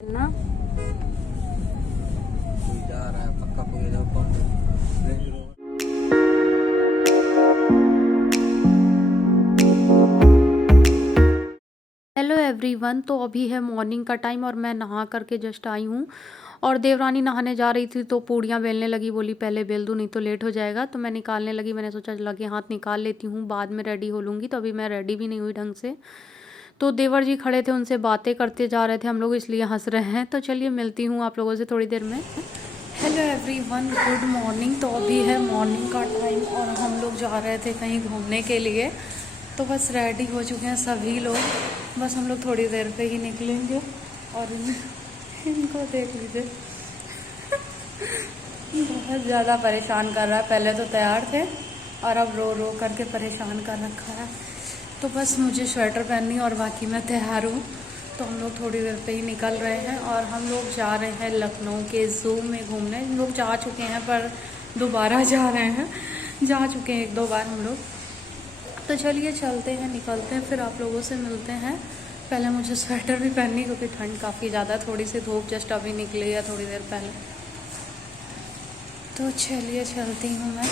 ना कोई जा रहा है पक्का कोई इधर कौन रेंज रोवर। Hello everyone. तो अभी है मॉर्निंग का टाइम और मैं नहा करके जस्ट आई हूँ। और देवरानी नहाने जा रही थी तो पूड़ियाँ बेलने लगी, बोली पहले बेल दूँ नहीं तो लेट हो जाएगा। तो मैं निकालने लगी, मैंने सोचा लगे हाथ निकाल लेती हूँ, बाद में रेडी हो लूँगी। तो अभी मैं रेडी भी नहीं हुई ढंग से। तो देवर जी खड़े थे, उनसे बातें करते जा रहे थे हम लोग, इसलिए हंस रहे हैं। तो चलिए मिलती हूँ आप लोगों से थोड़ी देर में। Hello everyone, good morning. तो अभी है मॉर्निंग का टाइम और हम लोग जा रहे थे कहीं घूमने के लिए। तो बस रेडी हो चुके हैं सभी लोग, बस हम लोग थोड़ी देर पे ही निकलेंगे। और इनको देख लीजिए बहुत ज़्यादा परेशान कर रहा है। पहले तो तैयार थे और अब रो रो करके परेशान कर रखा है। तो बस मुझे स्वेटर पहननी और बाकी मैं तैयार हूँ। तो हम लोग थोड़ी देर पे ही निकल रहे हैं और हम लोग जा रहे हैं लखनऊ के ज़ू में घूमने। हम लोग जा चुके हैं पर दोबारा जा रहे हैं, जा चुके हैं एक दो बार हम लोग। तो चलिए चलते हैं, निकलते हैं, फिर आप लोगों से मिलते हैं। पहले मुझे स्वेटर भी पहननी क्योंकि ठंड काफ़ी ज़्यादा, थोड़ी सी धूप जस्ट अभी निकली है थोड़ी देर पहले। तो चलिए चलती हूँ मैं।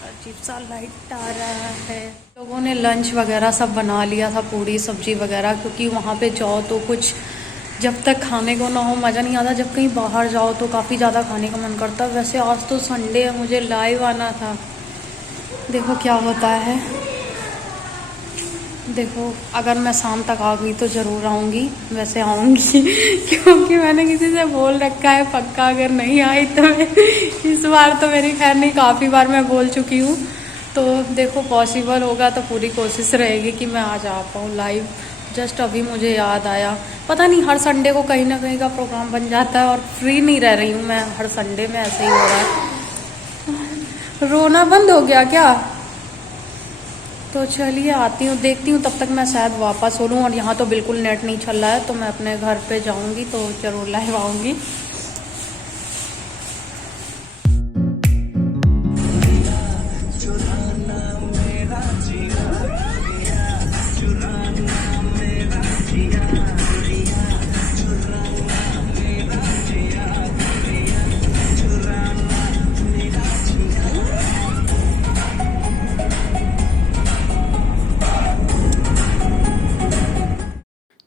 अजीब सा लाइट आ रहा है। लोगों ने लंच वगैरह सब बना लिया था, पूड़ी सब्जी वगैरह, क्योंकि वहाँ पे जाओ तो कुछ जब तक खाने को ना हो मज़ा नहीं आता। जब कहीं बाहर जाओ तो काफ़ी ज़्यादा खाने का मन करता है। वैसे आज तो संडे है, मुझे लाइव आना था, देखो क्या होता है। देखो अगर मैं शाम तक आ गई तो ज़रूर आऊँगी, वैसे आऊँगी क्योंकि मैंने किसी से बोल रखा है पक्का, अगर नहीं आई तो मैं इस बार तो मेरी खैर नहीं, काफ़ी बार मैं बोल चुकी हूँ। तो देखो पॉसिबल होगा तो पूरी कोशिश रहेगी कि मैं आज आ पाऊँ लाइव। जस्ट अभी मुझे याद आया, पता नहीं हर संडे को कहीं ना कहीं का प्रोग्राम बन जाता है और फ्री नहीं रह रही हूँ मैं हर संडे में, ऐसे ही हो रहा है। रोना बंद हो गया क्या? तो चलिए आती हूँ, देखती हूँ, तब तक मैं शायद वापस हो लूँ। और यहाँ तो बिल्कुल नेट नहीं चल रहा है, तो मैं अपने घर पे जाऊँगी तो ज़रूर लाइव आऊँगी।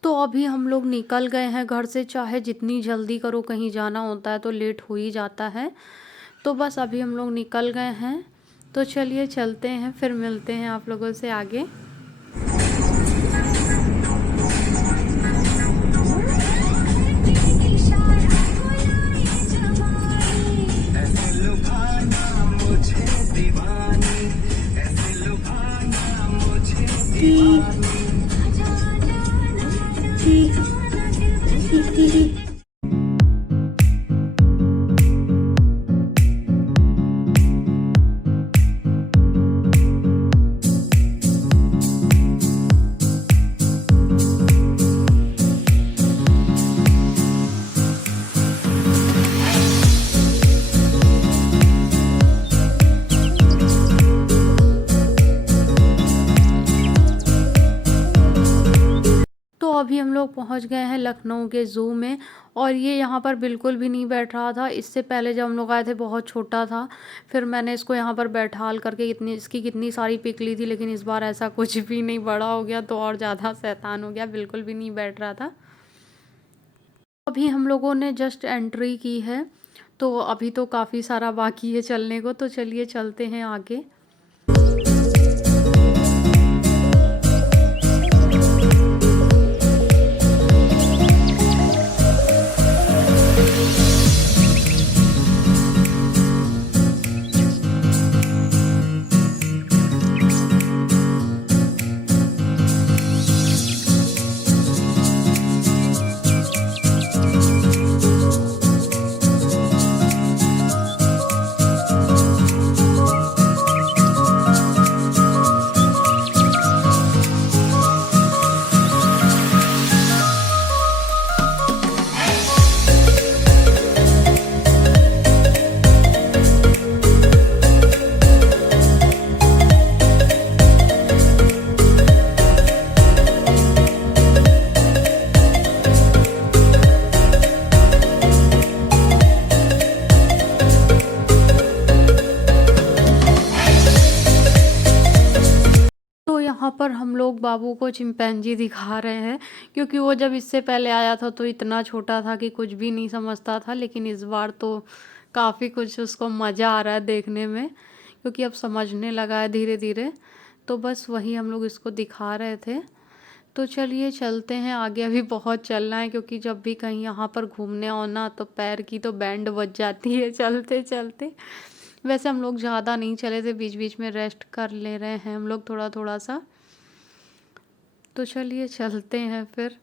तो अभी हम लोग निकल गए हैं घर से। चाहे जितनी जल्दी करो, कहीं जाना होता है तो लेट हो ही जाता है। तो बस अभी हम लोग निकल गए हैं। तो चलिए चलते हैं, फिर मिलते हैं आप लोगों से आगे। तो अभी हम लोग पहुंच गए हैं लखनऊ के ज़ू में। और ये यहाँ पर बिल्कुल भी नहीं बैठ रहा था। इससे पहले जब हम लोग आए थे बहुत छोटा था, फिर मैंने इसको यहाँ पर बैठाल करके इसकी कितनी सारी पिक ली थी। लेकिन इस बार ऐसा कुछ भी नहीं, बड़ा हो गया तो और ज़्यादा शैतान हो गया, बिल्कुल भी नहीं बैठ रहा था। अभी हम लोगों ने जस्ट एंट्री की है, तो अभी तो काफ़ी सारा बाकी है चलने को। तो चलिए चलते हैं आगे। बाबू को चिंपैंजी दिखा रहे हैं, क्योंकि वो जब इससे पहले आया था तो इतना छोटा था कि कुछ भी नहीं समझता था, लेकिन इस बार तो काफ़ी कुछ उसको मज़ा आ रहा है देखने में, क्योंकि अब समझने लगा है धीरे धीरे। तो बस वही हम लोग इसको दिखा रहे थे। तो चलिए चलते हैं आगे, अभी बहुत चलना है, क्योंकि जब भी कहीं यहाँ पर घूमने आओ ना तो पैर की तो बैंड बज जाती है चलते चलते। वैसे हम लोग ज़्यादा नहीं चले थे, बीच बीच में रेस्ट कर ले रहे हैं हम लोग थोड़ा थोड़ा सा। तो चलिए चलते हैं फिर।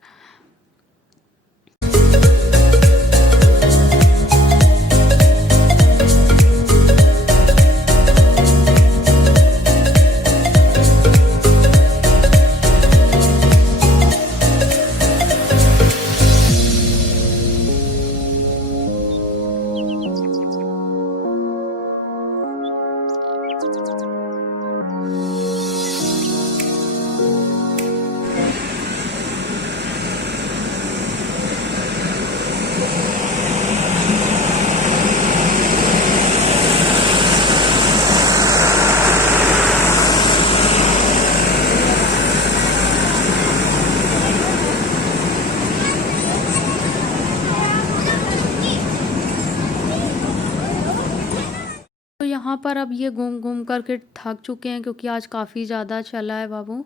तो यहाँ पर अब ये घूम घूम करके थक चुके हैं, क्योंकि आज काफ़ी ज़्यादा चला है बाबू,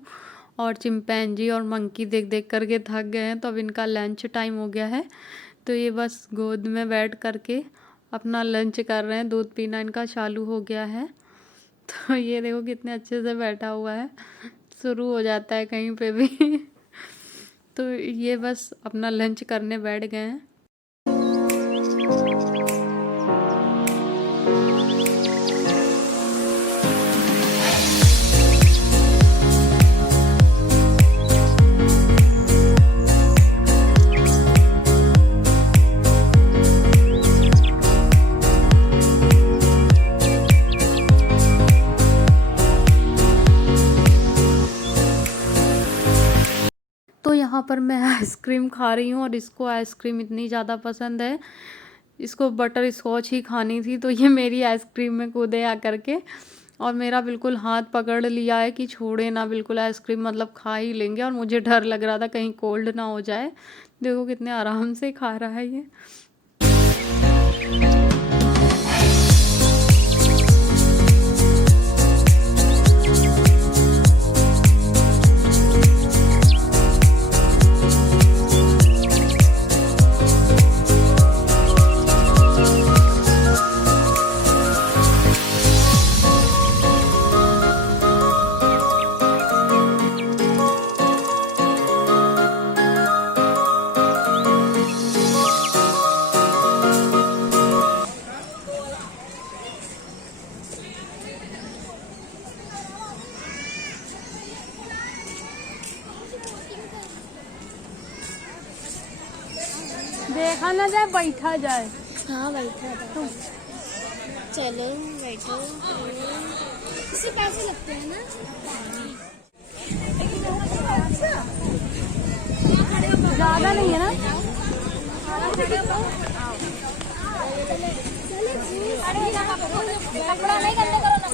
और चिंपैंजी और मंकी देख देख करके थक गए हैं। तो अब इनका लंच टाइम हो गया है, तो ये बस गोद में बैठ करके अपना लंच कर रहे हैं। दूध पीना इनका चालू हो गया है। तो ये देखो कितने अच्छे से बैठा हुआ है, शुरू हो जाता है कहीं पे भी। तो ये बस अपना लंच करने बैठ गए हैं। तो यहाँ पर मैं आइसक्रीम खा रही हूँ, और इसको आइसक्रीम इतनी ज़्यादा पसंद है, इसको बटर स्कॉच ही खानी थी। तो ये मेरी आइसक्रीम में कूदे आ करके, और मेरा बिल्कुल हाथ पकड़ लिया है कि छोड़े ना, बिल्कुल आइसक्रीम मतलब खा ही लेंगे। और मुझे डर लग रहा था कहीं कोल्ड ना हो जाए। देखो कितने आराम से खा रहा है ये। देखा ना जाए, बैठा जाए। हाँ बैठा था। चलो बैठो। इससे पैसे लगते हैं ना। ज़्यादा नहीं है ना। कपड़ा नहीं गंदा करो ना।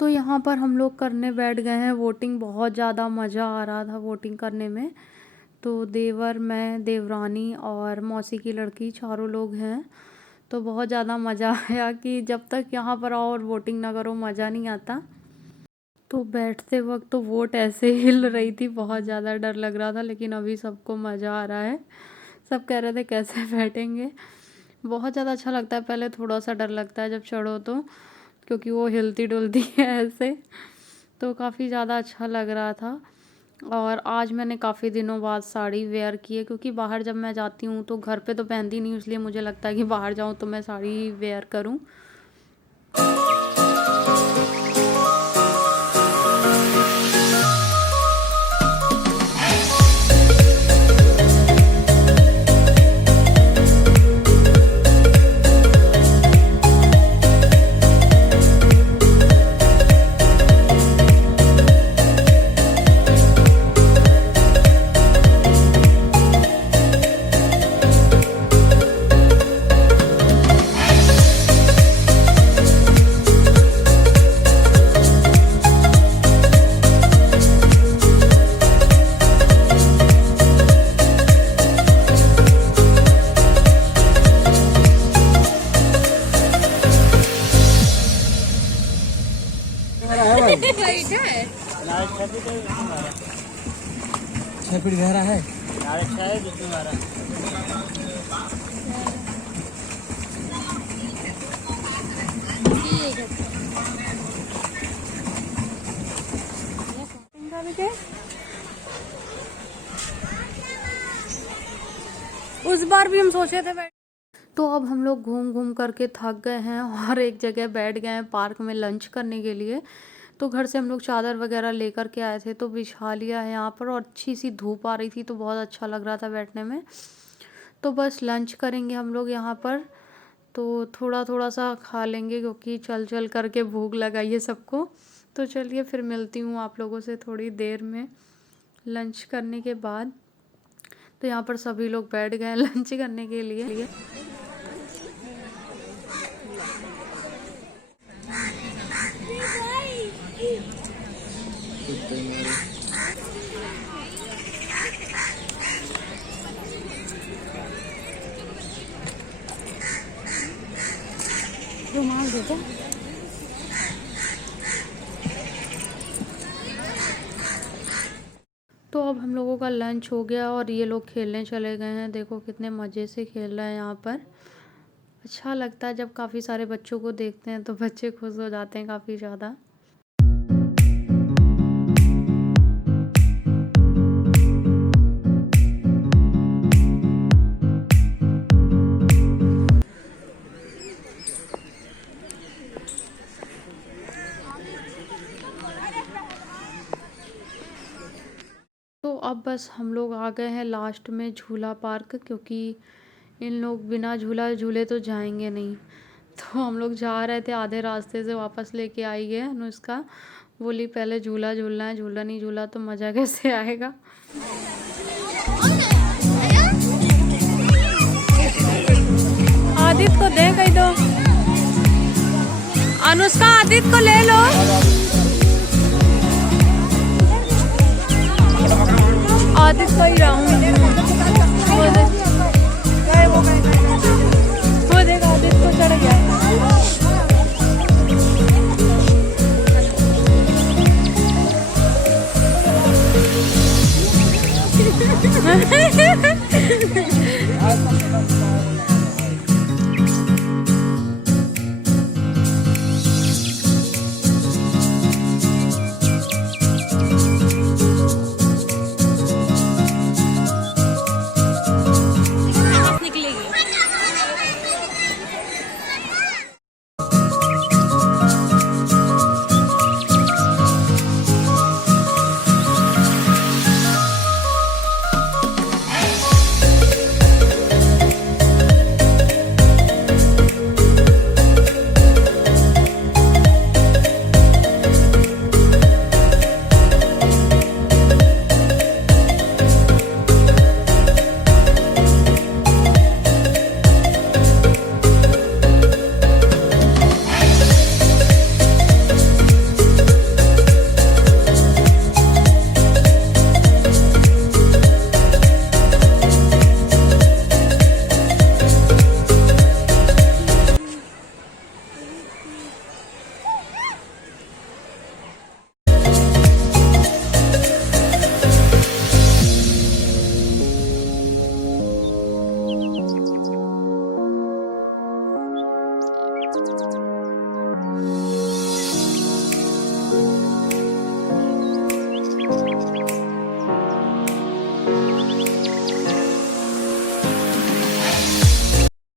तो यहाँ पर हम लोग करने बैठ गए हैं वोटिंग। बहुत ज़्यादा मज़ा आ रहा था वोटिंग करने में। तो देवर, मैं, देवरानी और मौसी की लड़की, चारों लोग हैं। तो बहुत ज़्यादा मज़ा आया कि जब तक यहाँ पर आओ और वोटिंग ना करो मज़ा नहीं आता। तो बैठते वक्त तो वोट ऐसे हिल रही थी, बहुत ज़्यादा डर लग रहा था, लेकिन अभी सबको मज़ा आ रहा है। सब कह रहे थे कैसे बैठेंगे। बहुत ज़्यादा अच्छा लगता है। पहले थोड़ा सा डर लगता है जब चढ़ो तो, क्योंकि वो हिलती डुलती है ऐसे। तो काफ़ी ज़्यादा अच्छा लग रहा था। और आज मैंने काफ़ी दिनों बाद साड़ी वेयर की है, क्योंकि बाहर जब मैं जाती हूँ तो घर पे तो पहनती नहीं हूँ, इसलिए मुझे लगता है कि बाहर जाऊँ तो मैं साड़ी वेयर करूँ। है भाई, लाइट है 6 फीट गहरा है। उस बार भी हम सोचे थे बैठ। तो अब हम लोग घूम घूम करके थक गए हैं और एक जगह बैठ गए हैं पार्क में लंच करने के लिए। तो घर से हम लोग चादर वगैरह लेकर के आए थे तो बिछा लिया है यहाँ पर, और अच्छी सी धूप आ रही थी तो बहुत अच्छा लग रहा था बैठने में। तो बस लंच करेंगे हम लोग यहाँ पर, तो थोड़ा थोड़ा सा खा लेंगे क्योंकि चल चल करके भूख लगाई है सबको। तो चलिए फिर मिलती हूँ आप लोगों से थोड़ी देर में लंच करने के बाद। तो यहाँ पर सभी लोग बैठ गए हैं लंच करने के लिए। रुमाल दे दो। तो अब हम लोगों का लंच हो गया और ये लोग खेलने चले गए हैं। देखो कितने मज़े से खेल रहे हैं यहाँ पर। अच्छा लगता है जब काफ़ी सारे बच्चों को देखते हैं तो बच्चे खुश हो जाते हैं काफ़ी ज़्यादा। तो अब बस हम लोग आ गए हैं लास्ट में झूला पार्क, क्योंकि इन लोग बिना झूला झूले तो जाएंगे नहीं। तो हम लोग जा रहे थे, आधे रास्ते से वापस लेके आई है अनुष्का। बोली पहले झूला झूलना है, झूला नहीं झूला तो मज़ा कैसे आएगा। आदित्य को दे कही दो, अनुष्का आदित्य को ले लो। आदित्य को ही रहूँ वो देख आदित्य को चढ़ गया।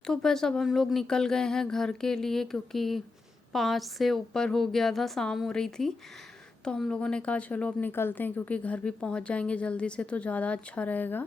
तो बस अब हम लोग निकल गए हैं घर के लिए, क्योंकि 5 से ऊपर हो गया था, शाम हो रही थी। तो हम लोगों ने कहा चलो अब निकलते हैं, क्योंकि घर भी पहुंच जाएंगे जल्दी से तो ज़्यादा अच्छा रहेगा।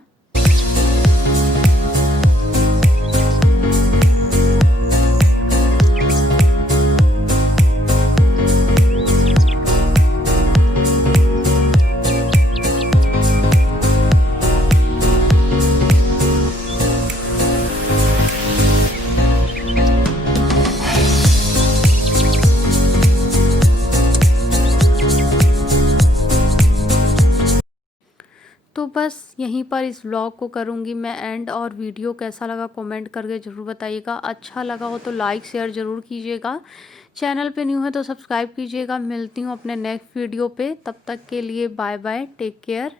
तो बस यहीं पर इस व्लॉग को करूँगी मैं एंड, और वीडियो कैसा लगा कमेंट करके ज़रूर बताइएगा। अच्छा लगा हो तो लाइक शेयर ज़रूर कीजिएगा। चैनल पे न्यू है तो सब्सक्राइब कीजिएगा। मिलती हूँ अपने नेक्स्ट वीडियो पे, तब तक के लिए बाय बाय, टेक केयर।